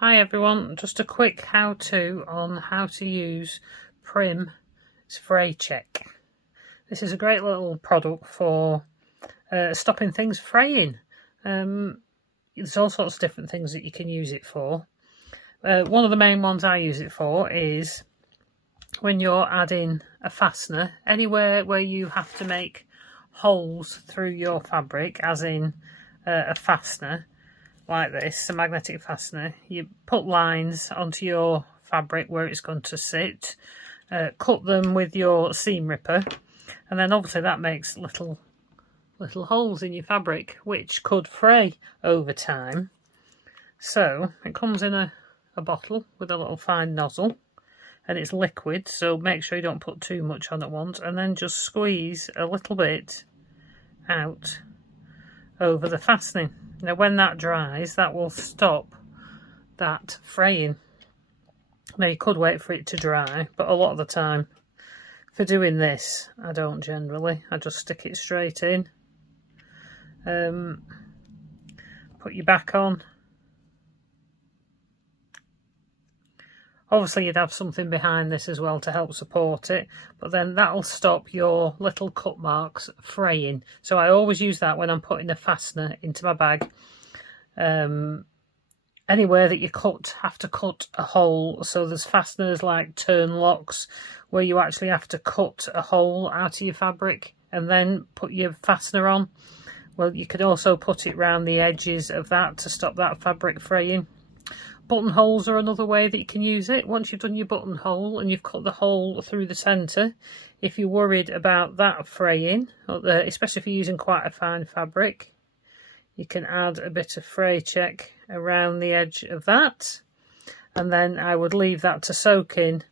Hi everyone, just a quick how-to on how to use Prym's Fray check. This is a great little product for stopping things fraying. There's all sorts of different things that you can use it for. One of the main ones I use it for is when you're adding a fastener, anywhere where you have to make holes through your fabric, as in a fastener like this, a magnetic fastener. You put lines onto your fabric where it's going to sit, cut them with your seam ripper, and then obviously that makes little holes in your fabric which could fray over time. So it comes in a bottle with a little fine nozzle, and it's liquid, so make sure you don't put too much on at once, and then just squeeze a little bit out over the fastening. Now when that dries, that will stop that fraying. Now you could wait for it to dry, but a lot of the time for doing this, I don't generally. I just stick it straight in. Put your back on. Obviously you'd have something behind this as well to help support it, but then that'll stop your little cut marks fraying. So I always use that when I'm putting a fastener into my bag. Anywhere that you have to cut a hole, so there's fasteners like turn locks where you actually have to cut a hole out of your fabric and then put your fastener on. Well, you could also put it around the edges of that to stop that fabric fraying. Buttonholes are another way that you can use it. Once you've done your buttonhole and you've cut the hole through the centre, if you're worried about that fraying, especially if you're using quite a fine fabric, you can add a bit of fray check around the edge of that, and then I would leave that to soak in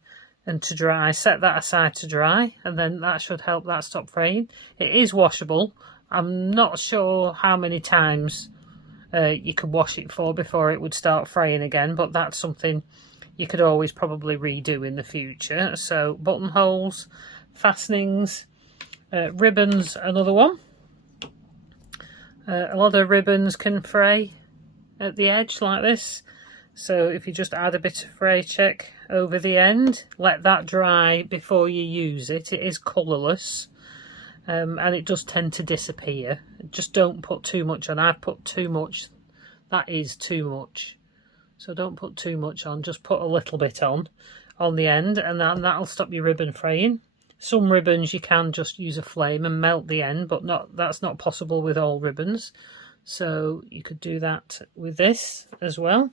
and to dry. Set that aside to dry, and then that should help that stop fraying. It is washable. I'm not sure how many times you could wash it for before it would start fraying again, but that's something you could always probably redo in the future. So buttonholes, fastenings, ribbons, another one. A lot of ribbons can fray at the edge like this, so if you just add a bit of fray check over the end, let that dry before you use it. It is colourless. And it does tend to disappear. Just don't put too much on. I've put too much. That is too much. So don't put too much on. Just put a little bit on the end, and that'll stop your ribbon fraying. Some ribbons you can just use a flame and melt the end, but that's not possible with all ribbons. So you could do that with this as well.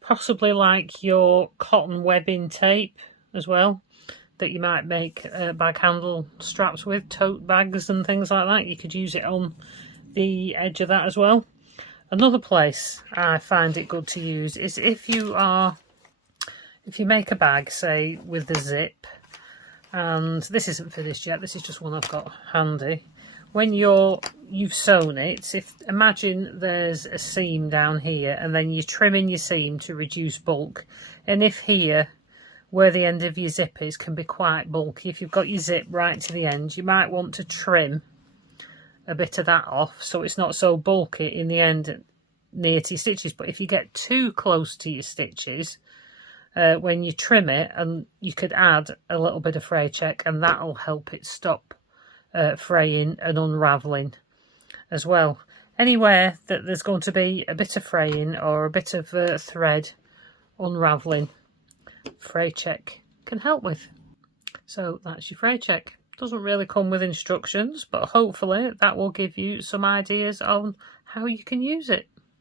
Possibly like your cotton webbing tape as well, that you might make bag handle straps with, tote bags and things like that. You could use it on the edge of that as well. Another place I find it good to use is if you make a bag, say with the zip, and this isn't finished yet, this is just one I've got handy. When you've sewn it, imagine there's a seam down here, and then you're trimming your seam to reduce bulk, and if here where the end of your zip is can be quite bulky, if you've got your zip right to the end, you might want to trim a bit of that off so it's not so bulky in the end near to your stitches. But if you get too close to your stitches, when you trim it, and you could add a little bit of fray check, and that'll help it stop fraying and unravelling as well. Anywhere that there's going to be a bit of fraying or a bit of thread unravelling, fray check can help with. So that's your fray check. Doesn't really come with instructions, but hopefully that will give you some ideas on how you can use it.